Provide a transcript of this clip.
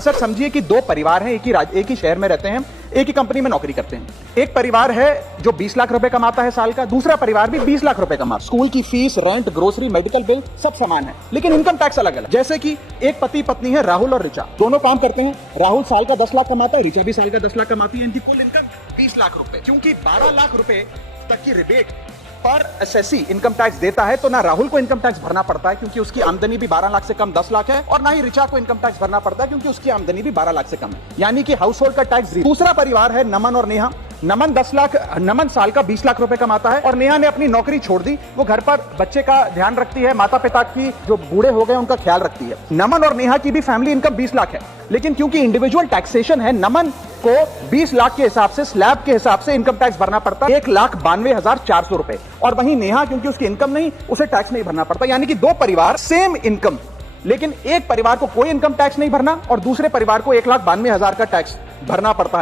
बस समझिए कि दो परिवार हैं, एक ही शहर में रहते हैं, एक ही कंपनी में नौकरी करते हैं। एक परिवार है जो 20 लाख रुपए कमाता है साल का, दूसरा परिवार भी 20 लाख रुपए कमाता है। स्कूल की fees, rent, grocery, medical bill सब समान है, लेकिन इनकम टैक्स अलग अलग। जैसे कि एक पति पत्नी है, राहुल और ऋचा, दोनों काम करते हैं। राहुल साल का 10 लाख कमाता है, ऋचा भी साल का 10 लाख कमाती है। इनकी कुल इनकम 20 लाख रुपए। क्योंकि 12 लाख रुपए तक की रिबेट पर एसएससी इनकम टैक्स देता है, तो ना राहुल को इनकम टैक्स भरना पड़ता है क्योंकि उसकी आमदनी भी 12 लाख से कम 10 लाख है, और ना ही ऋचा को इनकम टैक्स भरना पड़ता है क्योंकि उसकी आमदनी भी 12 लाख से कम है, यानी कि हाउस होल्ड का टैक्स। दूसरा परिवार है नमन और नेहा। नमन साल का 20 लाख रुपए कमाता है और नेहा ने अपनी नौकरी छोड़ दी। वो घर पर बच्चे का ध्यान रखती है, माता पिता की जो बूढ़े हो गए उनका ख्याल रखती है। नमन और नेहा की भी फैमिली इनकम 20 लाख है, लेकिन क्योंकि इंडिविजुअल टैक्सेशन है, नमन को 20 लाख के हिसाब से, स्लैब के हिसाब से इनकम टैक्स भरना पड़ता है 1,92,400 रुपए। और वहीं नेहा, क्योंकि उसकी इनकम नहीं, उसे टैक्स नहीं भरना पड़ता। यानी कि दो परिवार, सेम इनकम, लेकिन एक परिवार को कोई इनकम टैक्स नहीं भरना और दूसरे परिवार को 1,92,000 का टैक्स भरना पड़ता है।